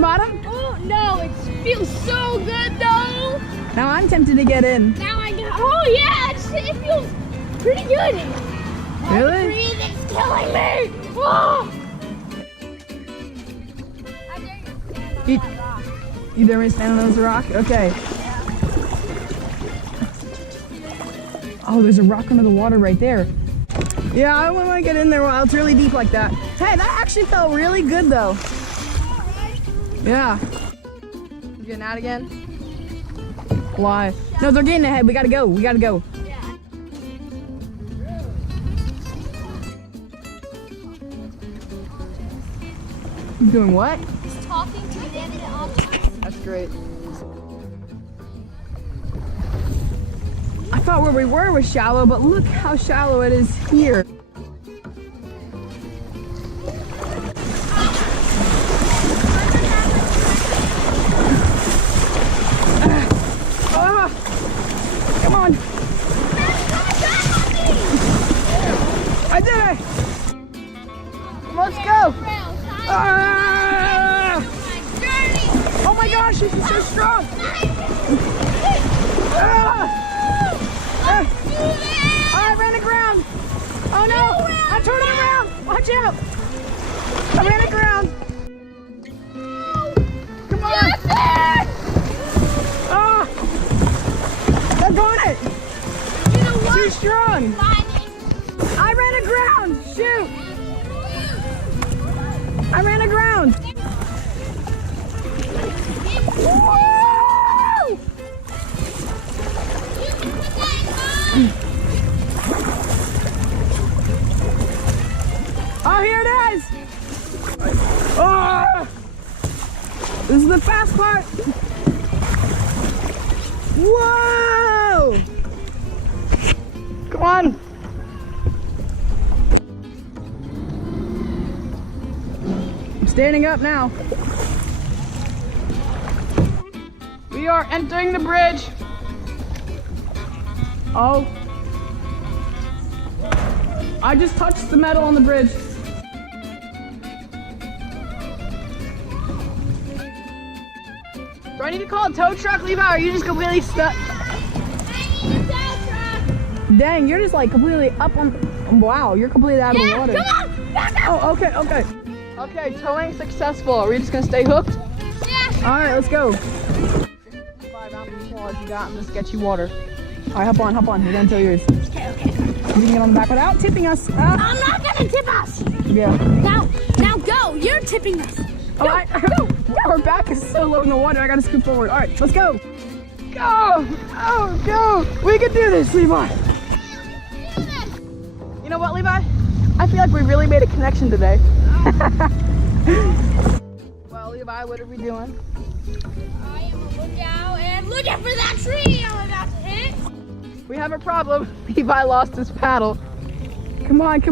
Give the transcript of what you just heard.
bottom? Oh, no, it feels so good, though. Now I'm tempted to get in. Now I got, oh, yeah, it feels pretty good. Really? Breathing's killing me. Oh. You dare me to stand on those rock? Okay. Oh, there's a rock under the water right there. Yeah, I wouldn't want to get in there while it's really deep like that. Hey, that actually felt really good though. Yeah. You getting out again? Why? No, they're getting ahead. We gotta go. We gotta go. You doing what? He's talking to them. That's great. I thought where we were was shallow, but look how shallow it is here. Come on. I did it. Let's go. Oh my gosh, this is so strong. I ran aground. Oh no, I'm turning around. Watch out. I ran aground. Come on. Ah, I'm on it. You know what? Too strong. I ran aground. Shoot. I ran aground. Woo! Oh, here it is! Oh! This is the fast part! Whoa! Come on! I'm standing up now. We are entering the bridge. Oh. I just touched the metal on the bridge. Do I need to call a tow truck, Levi, or are you just completely stuck? Dang, you're just like completely up on... Wow, you're completely out of the water. Come on! Back up! Oh, okay, okay. Okay, towing successful. Are we just gonna stay hooked? Yeah. Alright, let's go. 5 ounces more as you got in the sketchy water. Alright, hop on. We're gonna tow yours. Okay. You can get on the back without tipping us. I'm not gonna tip us. Yeah. Now go. You're tipping us. Go, go. Our back is so low in the water. I gotta scoop forward. All right, let's go. Go. Oh, go. We can do this, Levi. You know what, Levi? I feel like we really made a connection today. Well, Levi, what are we doing? I am a lookout and looking for that tree I'm about to hit. We have a problem. Levi lost his paddle. Come on. 3,